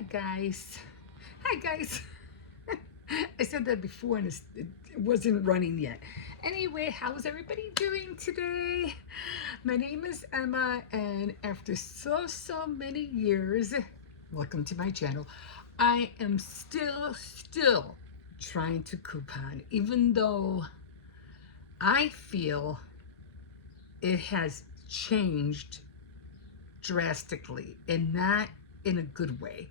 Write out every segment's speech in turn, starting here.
Hi guys. Hi guys. I said that before and it wasn't running yet. Anyway, how's everybody doing today? My name is Emma, and after so many years, welcome to my channel. I am still trying to coupon, even though I feel it has changed drastically and not in a good way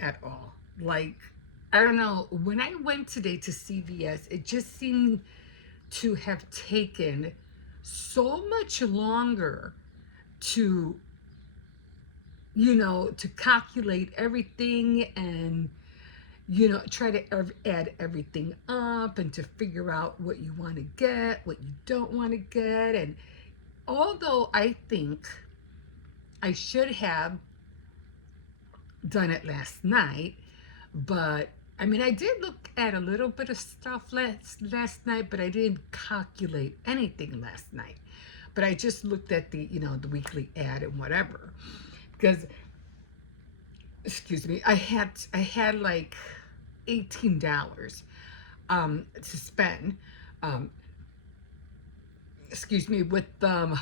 at all. Like, I don't know, when I went today to CVS, it just seemed to have taken so much longer to, to calculate everything and, try to add everything up and to figure out what you want to get, what you don't want to get. And although I think I should have done it last night, but I mean, I did look at a little bit of stuff last night, but I didn't calculate anything last night. But I just looked at the weekly ad and whatever, because excuse me, I had like $18 to spend. Um, excuse me, with oh,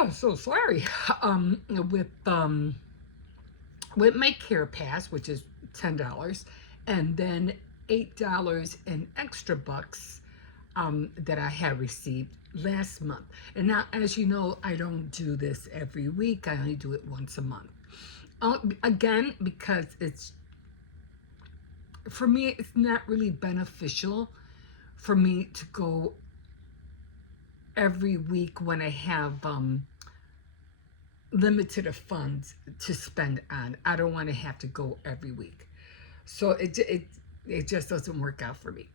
I'm so sorry. With with my Care Pass, which is $10, and then $8 in extra bucks that I had received last month. And now, as you know, I don't do this every week. I only do it once a month. Again, because for me, it's not really beneficial for me to go every week when I have limited of funds to spend on. I don't want to have to go every week. So it just doesn't work out for me.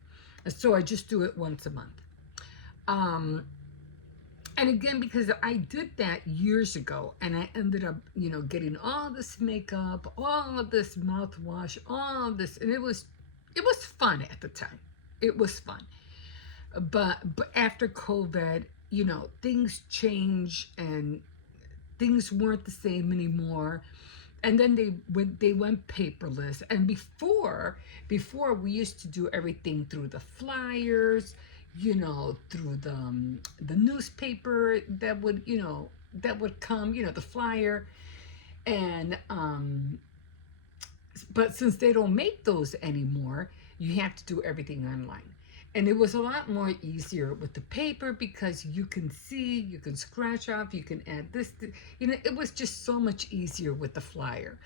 So I just do it once a month. And again, because I did that years ago, and I ended up, getting all this makeup, all of this mouthwash, all of this, and it was fun at the time. It was fun. But after COVID, things change and things weren't the same anymore. And then they went paperless. And before we used to do everything through the flyers, through the newspaper that would come, the flyer. And but since they don't make those anymore, you have to do everything online. And it was a lot more easier with the paper because you can see, you can scratch off, you can add this, it was just so much easier with the flyer.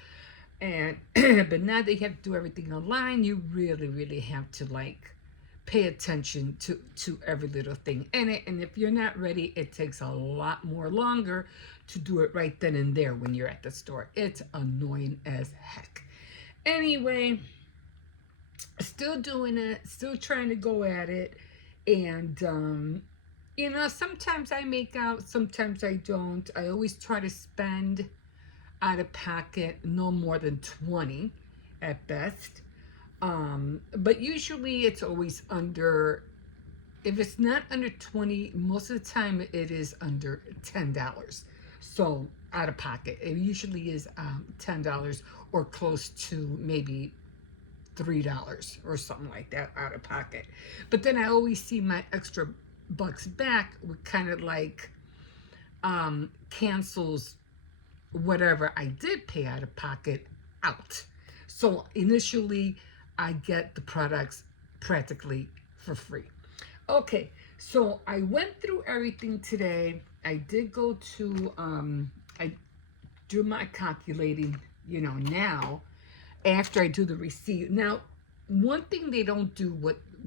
And but now that you have to do everything online, you really have to pay attention to every little thing in it. And if you're not ready, it takes a lot more longer to do it right then and there when you're at the store. It's annoying as heck. Anyway, still doing it, still trying to go at it. And sometimes I make out, sometimes I don't. I always try to spend out of pocket no more than 20 at best. But usually it's always under, if it's not under 20, most of the time it is under $10. So out of pocket, it usually is $10 or close to maybe $3 or something like that out of pocket. But then I always see my extra bucks back with kind of cancels whatever I did pay out of pocket out. So initially I get the products practically for free. Okay, so I went through everything today. I did go to I do my calculating, now after I do the receipt. Now, one thing they don't do,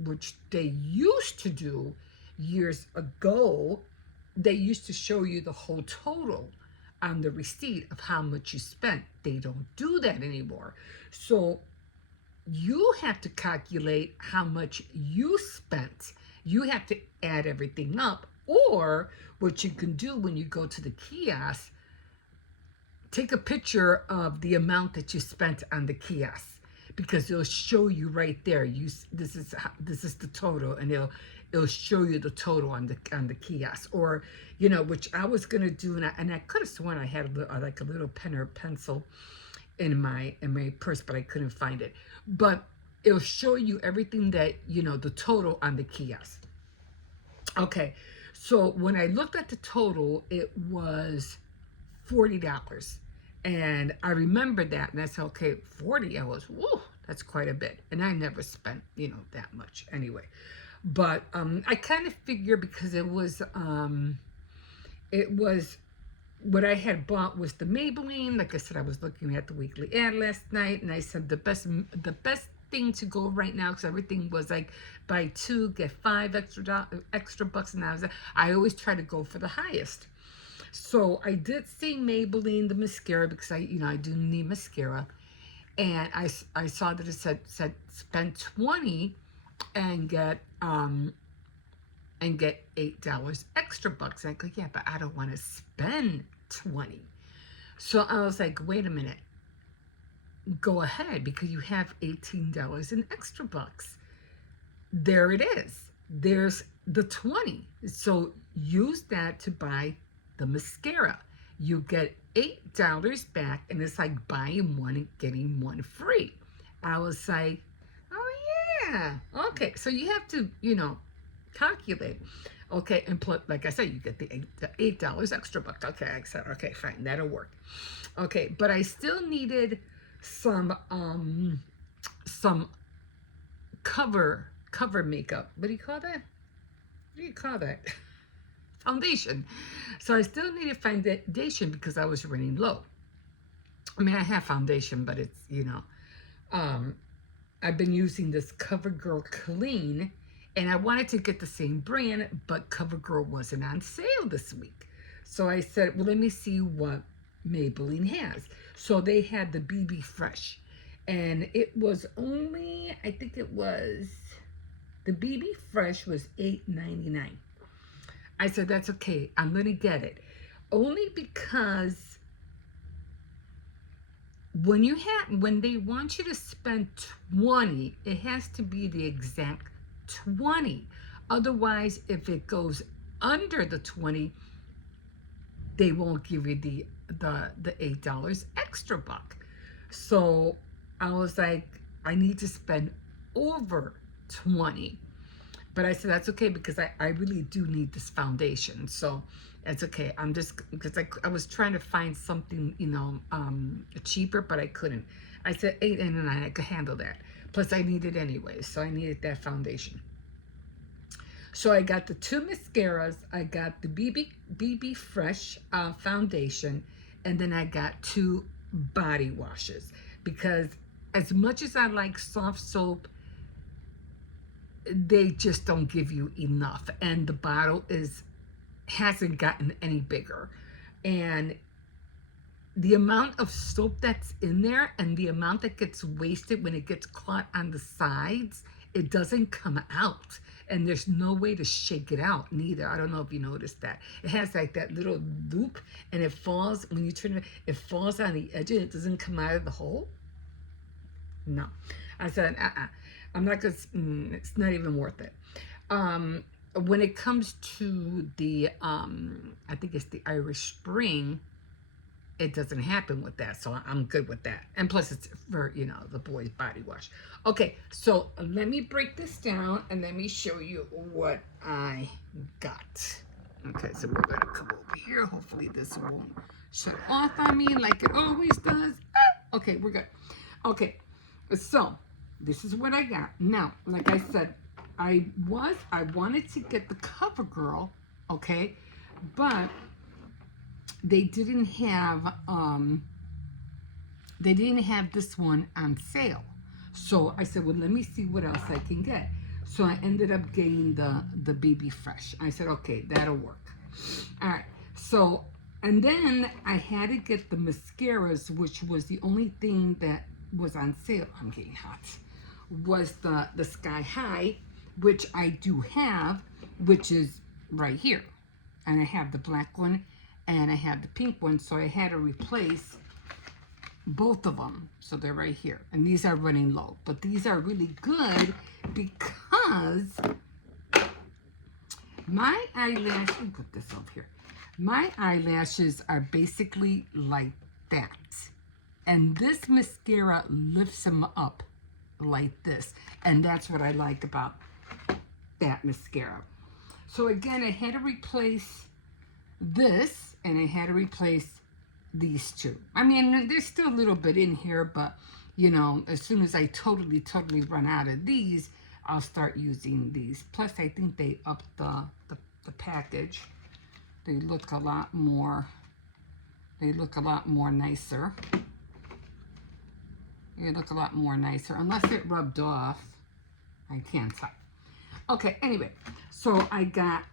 which they used to do years ago, they used to show you the whole total on the receipt of how much you spent. They don't do that anymore. So you have to calculate how much you spent. You have to add everything up. Or what you can do when you go to the kiosk, take a picture of the amount that you spent on the kiosk, because it'll show you right there. This is the total, and it'll show you the total on the kiosk, or which I was gonna do, and I could have sworn I had like a little pen or pencil in my purse, but I couldn't find it. But it'll show you everything that the total on the kiosk. Okay, so when I looked at the total, it was $40. And I remembered that, and I said, okay, 40. I was, whoa, that's quite a bit. And I never spent, that much anyway. But I kind of figure, because it was what I had bought was the Maybelline. Like I said, I was looking at the weekly ad last night, and I said the best thing to go right now, because everything was like buy two get five extra bucks, and I always try to go for the highest. So I did see Maybelline, the mascara, because I do need mascara, and I saw that it said spend 20 and get $8 extra bucks. And I go, yeah, but I don't want to spend 20. So I was like, wait a minute, go ahead, because you have $18 in extra bucks. There it is. There's the 20. So use that to buy the mascara. You get $8 back, and it's like buying one and getting one free. I was like, oh yeah, okay. So you have to, calculate. Okay, and like I said, you get the $8 extra bucks. Okay, I said, okay, fine, that'll work. Okay, but I still needed some cover makeup. What do you call that? What do you call that? Foundation. So I still needed foundation because I was running low. I mean, I have foundation, but it's, I've been using this CoverGirl Clean, and I wanted to get the same brand, but CoverGirl wasn't on sale this week. So I said, well, let me see what Maybelline has. So they had the BB Fresh, and it was only, I think it was, the BB Fresh was $8.99. I said, that's okay, I'm going to get it. Only because when they want you to spend 20, it has to be the exact 20. Otherwise, if it goes under the 20, they won't give you the $8 extra buck. So I was like, I need to spend over 20. But I said, that's okay, because I really do need this foundation. So it's okay. I'm just, because I was trying to find something, cheaper, but I couldn't. I said $8.99, I could handle that. Plus I need it anyway, so I needed that foundation. So I got the two mascaras, I got the BB Fresh foundation, and then I got two body washes. Because as much as I like soft soap, they just don't give you enough, and the bottle hasn't gotten any bigger, and the amount of soap that's in there and the amount that gets wasted when it gets caught on the sides, it doesn't come out, and there's no way to shake it out neither. I don't know if you noticed that. It has like that little loop, and it falls when you turn it, it falls on the edge, and it doesn't come out of the hole. No. I said, I'm not gonna, it's not even worth it. When it comes to the, I think it's the Irish Spring, it doesn't happen with that, so I'm good with that. And plus it's for, the boys' body wash. Okay, so let me break this down and let me show you what I got. Okay, so we're gonna come over here. Hopefully this won't shut off on me like it always does. Okay, we're good. Okay, so this is what I got. Now, like I said, I wanted to get the CoverGirl, okay, but they didn't have this one on sale. So I said, well, let me see what else I can get. So I ended up getting the BB Fresh. I said, okay, that'll work. All right. So, and then I had to get the mascaras, which was the only thing that was on sale. I'm getting hot. Was the Sky High, which I do have, which is right here. And I have the black one and I have the pink one, so I had to replace both of them. So they're right here. And these are running low. But these are really good because My eyelash, let me put this over here. My eyelashes are basically like that. And this mascara lifts them up like this. And that's what I like about that mascara. So again, I had to replace this, and I had to replace these two. I mean, there's still a little bit in here, but you know, as soon as I totally run out of these, I'll start using these. Plus, I think they upped the package. They look a lot more nicer. They look a lot more nicer, unless it rubbed off. I can't tell. Okay, anyway, so I got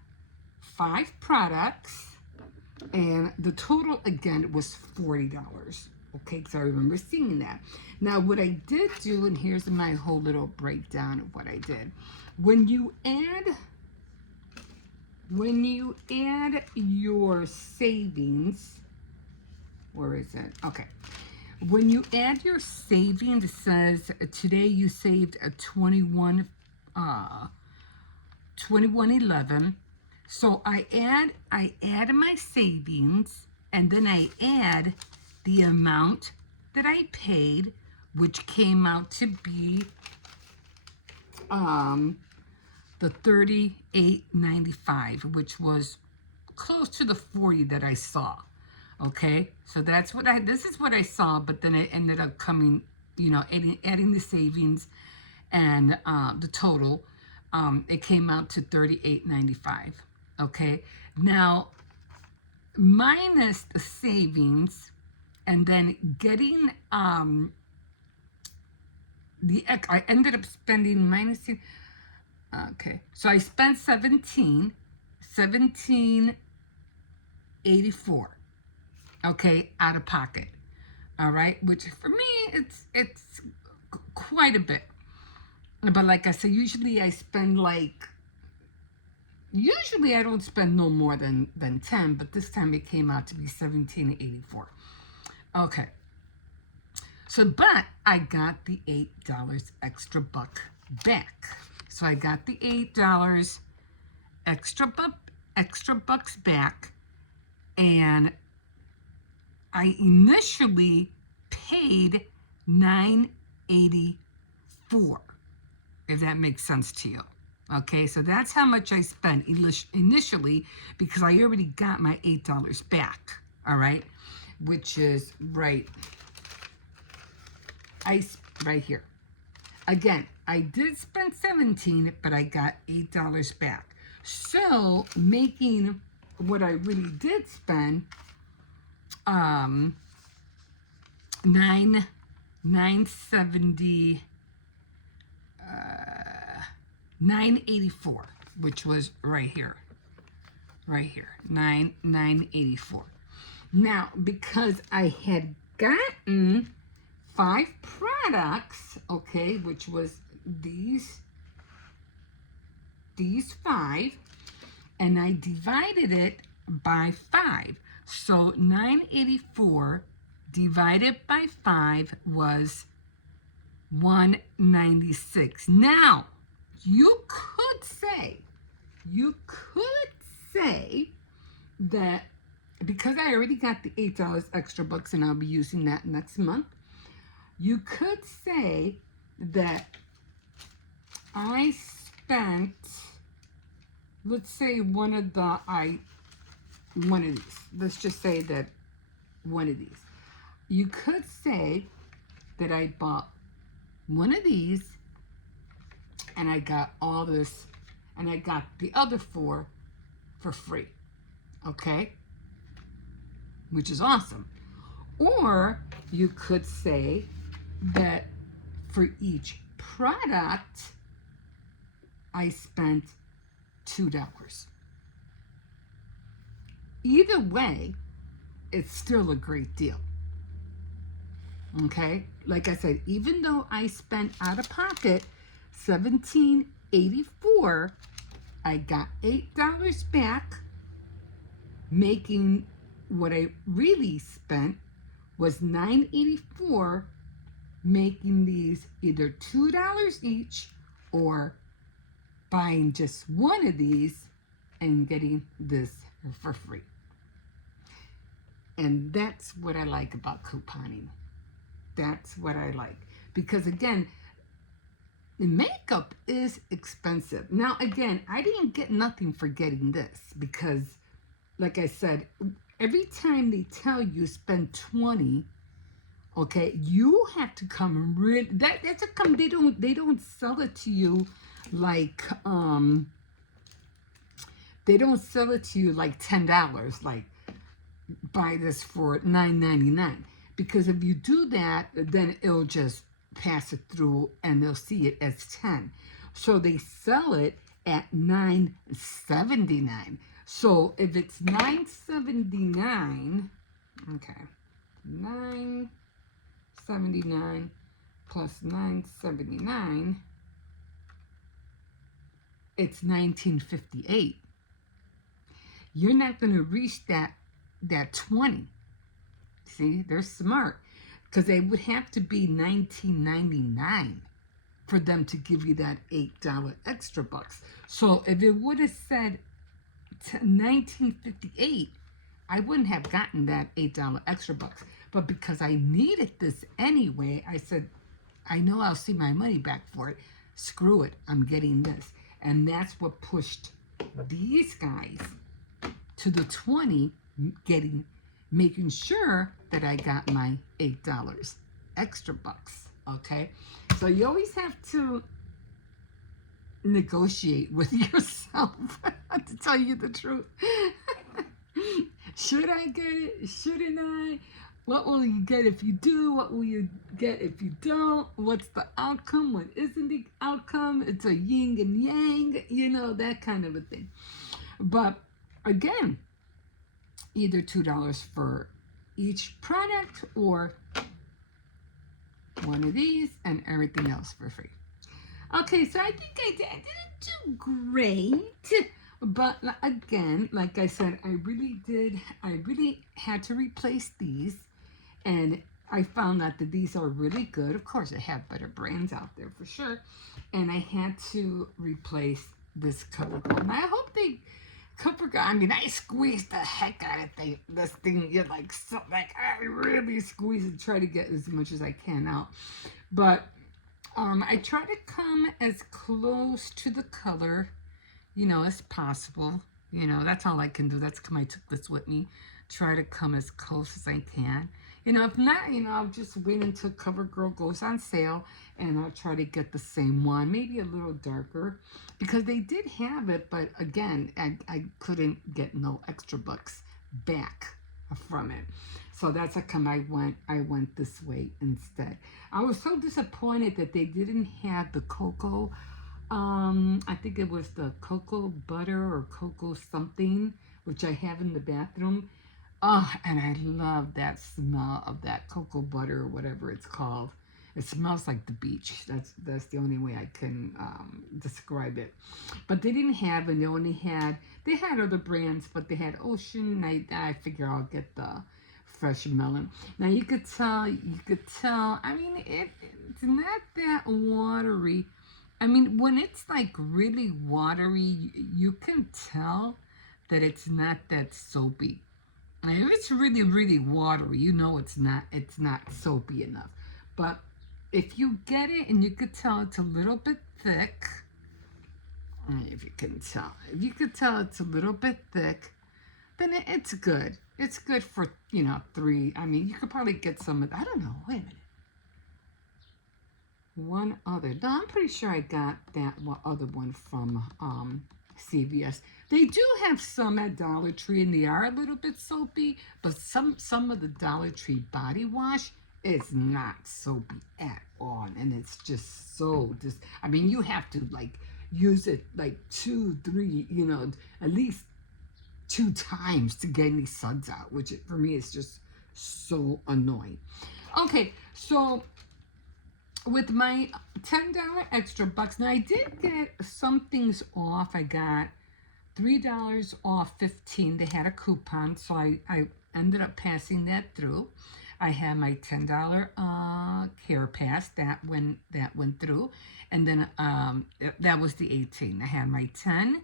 5 products, and the total again was $40. Okay, because I remember seeing that. Now, what I did do, and here's my whole little breakdown of what I did. When you add your savings, where is it? Okay. When you add your savings, it says today you saved a 21.11. So I add my savings, and then I add the amount that I paid, which came out to be the $38.95, which was close to the 40 that I saw. Okay, so that's what this is what I saw, but then it ended up coming, you know, adding the savings and the total, it came out to $38.95. Okay, now minus the savings, and then getting I ended up spending minus. Okay, so I spent $17.84. Okay, out of pocket. All right, which for me it's quite a bit. But like I said, usually I don't spend no more than 10, but this time it came out to be $17.84. Okay. So, but I got the $8 extra buck back. So I got the $8 extra bucks back, and I initially paid $9.84, if that makes sense to you. Okay, so that's how much I spent initially, because I already got my $8 back. All right, which is right here. Again, I did spend $17, but I got $8 back. So making what I really did spend, $9.84, which was right here, 984. Now, because I had gotten 5 products, okay, which was these 5, and I divided it by 5. So 984 divided by 5 was 196. Now, you could say that because I already got the $8 extra bucks and I'll be using that next month, you could say that I spent, let's say one of these. Let's just say that one of these. You could say that I bought one of these, and I got all this, and I got the other 4 for free. Okay? Which is awesome. Or you could say that for each product, I spent $2. Either way, it's still a great deal. Okay? Like I said, even though I spent out of pocket $17.84, I got $8 back, making what I really spent was $9.84, making these either $2 each, or buying just one of these and getting this for free. And that's what I like about couponing. That's what I like. Because again, the makeup is expensive. Now, again, I didn't get nothing for getting this because, like I said, every time they tell you spend 20, okay, you have to come really that's a come they don't sell it to you like they don't sell it to you like $10, like buy this for $9.99. Because if you do that, then it'll just pass it through and they'll see it as 10. So they sell it at $9.79. So if it's $9.79, okay, $9.79 plus $9.79, it's $19.58. You're not going to reach that 20. See, they're smart, because they would have to be $19.99 for them to give you that $8 extra bucks. So if it would have said $19.58, I wouldn't have gotten that $8 extra bucks. But because I needed this anyway, I said, I know I'll see my money back for it. Screw it, I'm getting this. And that's what pushed these guys to the 20, making sure that I got my $8 extra bucks. Okay, so you always have to negotiate with yourself. To tell you the truth. Should I get it? Shouldn't I? What will you get if you do? What will you get if you don't? What's the outcome? What isn't the outcome? It's a yin and yang, that kind of a thing. But again, either $2 for each product or one of these and everything else for free. Okay, so I think I didn't do great. But again, like I said, I really had to replace these. And I found out that these are really good. Of course, I have better brands out there for sure. And I had to replace this CoverGirl. And I hope CoverGirl, I mean, I squeezed the heck out of this thing. You're like, I really squeeze and try to get as much as I can out. But I try to come as close to the color, as possible. That's all I can do. That's come I took this with me. Try to come as close as I can. If not, I'll just wait until CoverGirl goes on sale and I'll try to get the same one, maybe a little darker, because they did have it, but again, I couldn't get no extra bucks back from it. So that's how come I went this way instead. I was so disappointed that they didn't have the cocoa. I think it was the cocoa butter or cocoa something, which I have in the bathroom. Oh, and I love that smell of that cocoa butter or whatever it's called. It smells like the beach. That's the only way I can describe it. But they didn't have, and they had other brands, but they had Ocean. I figure I'll get the fresh melon. Now you could tell. I mean, it's not that watery. I mean, when it's like really watery, you can tell that it's not that soapy. If it's really, really watery, it's not soapy enough. But if you get it and you could tell it's a little bit thick, if you could tell it's a little bit thick, then it's good. It's good for, 3. I mean, you could probably get some of, I don't know, wait a minute. One other. No, I'm pretty sure I got that other one from CVS. They do have some at Dollar Tree, and they are a little bit soapy, but some of the Dollar Tree body wash is not soapy at all, and it's just so I mean, you have to use it 2, 3, at least 2 times to get any suds out, which for me is just so annoying. Okay, so with my $10 extra bucks, now I did get some things off. I got $3 off 15. They had a coupon, so I ended up passing that through. I had my $10 Care Pass that went through, and then that was the 18. I had my 10,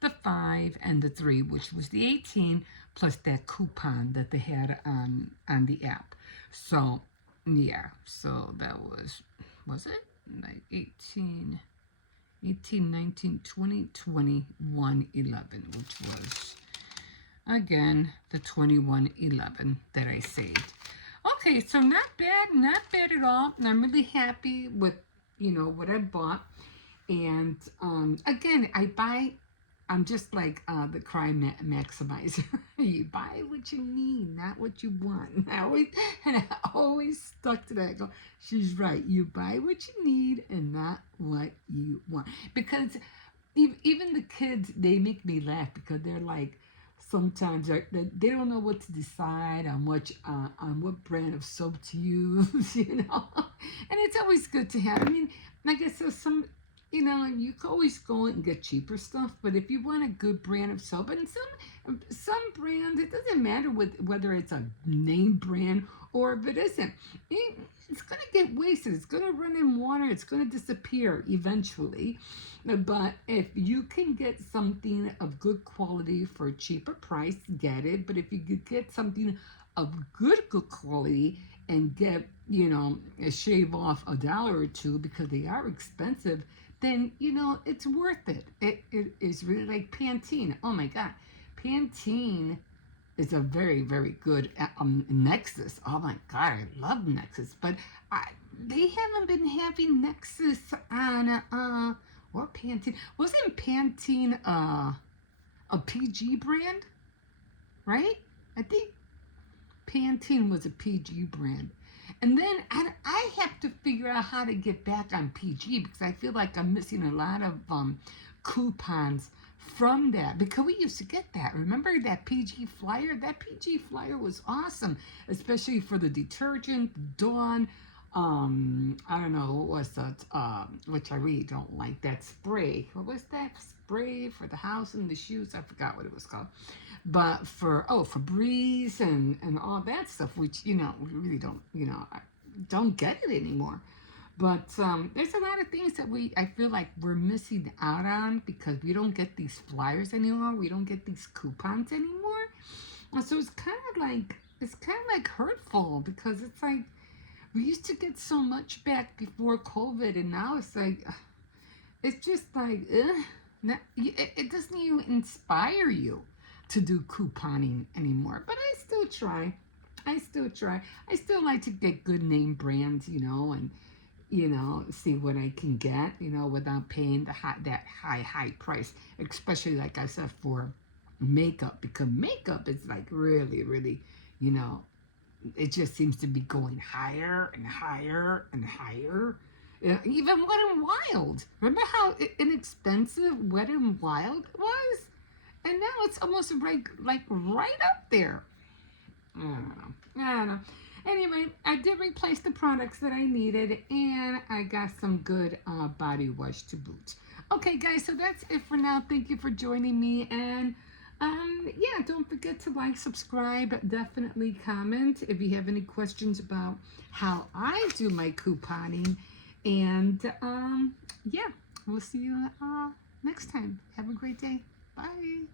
the 5 and the 3, which was the 18 plus that coupon that they had on the app. So yeah, so that was it like 18, 19, 20, 21, 11, which was again the 2111 that I saved. Okay, so not bad at all. And I'm really happy with what I bought. And again, I'm just like the crime maximizer. You buy what you need, not what you want. I always stuck to that. I go, she's right. You buy what you need and not what you want. Because even the kids, they make me laugh because they're like, sometimes they don't know what to decide on what brand of soap to use, And it's always good to have. I mean, like I said, you can always go and get cheaper stuff, but if you want a good brand of soap, and some brands, it doesn't matter whether it's a name brand or if it isn't, it's going to get wasted. It's going to run in water. It's going to disappear eventually. But if you can get something of good quality for a cheaper price, get it. But if you could get something of good quality and get, shave off $1 or $2 because they are expensive, then, it's worth it. It is really like Pantene. Oh my God. Pantene is a very, very good Nexus. Oh my God, I love Nexus. But they haven't been having Nexus on, what Pantene? Wasn't Pantene a PG brand? Right? I think Pantene was a PG brand. And then I have to figure out how to get back on PG because I feel like I'm missing a lot of coupons from that because we used to get that. Remember that PG flyer? That PG flyer was awesome, especially for the detergent, Dawn. I don't know what was that, which I really don't like. That spray. What was that spray for the house and the shoes? I forgot what it was called. But for Febreze and all that stuff, which we really don't get it anymore. But there's a lot of things that I feel like we're missing out on because we don't get these flyers anymore. We don't get these coupons anymore. So it's kind of like hurtful because it's like we used to get so much back before COVID, and now it's like it's just like it doesn't even inspire you to do couponing anymore. But I still try. I still like to get good name brands, and see what I can get, without paying that high price, especially like I said for makeup, because makeup is like really, really, it just seems to be going higher and higher and higher. Even Wet n Wild. Remember how inexpensive Wet n Wild was? And now it's almost right up there. I don't know. Anyway, I did replace the products that I needed, and I got some good body wash to boot. Okay, guys, so that's it for now. Thank you for joining me, and yeah, don't forget to like, subscribe, definitely comment if you have any questions about how I do my couponing, and yeah, we'll see you next time. Have a great day. Bye.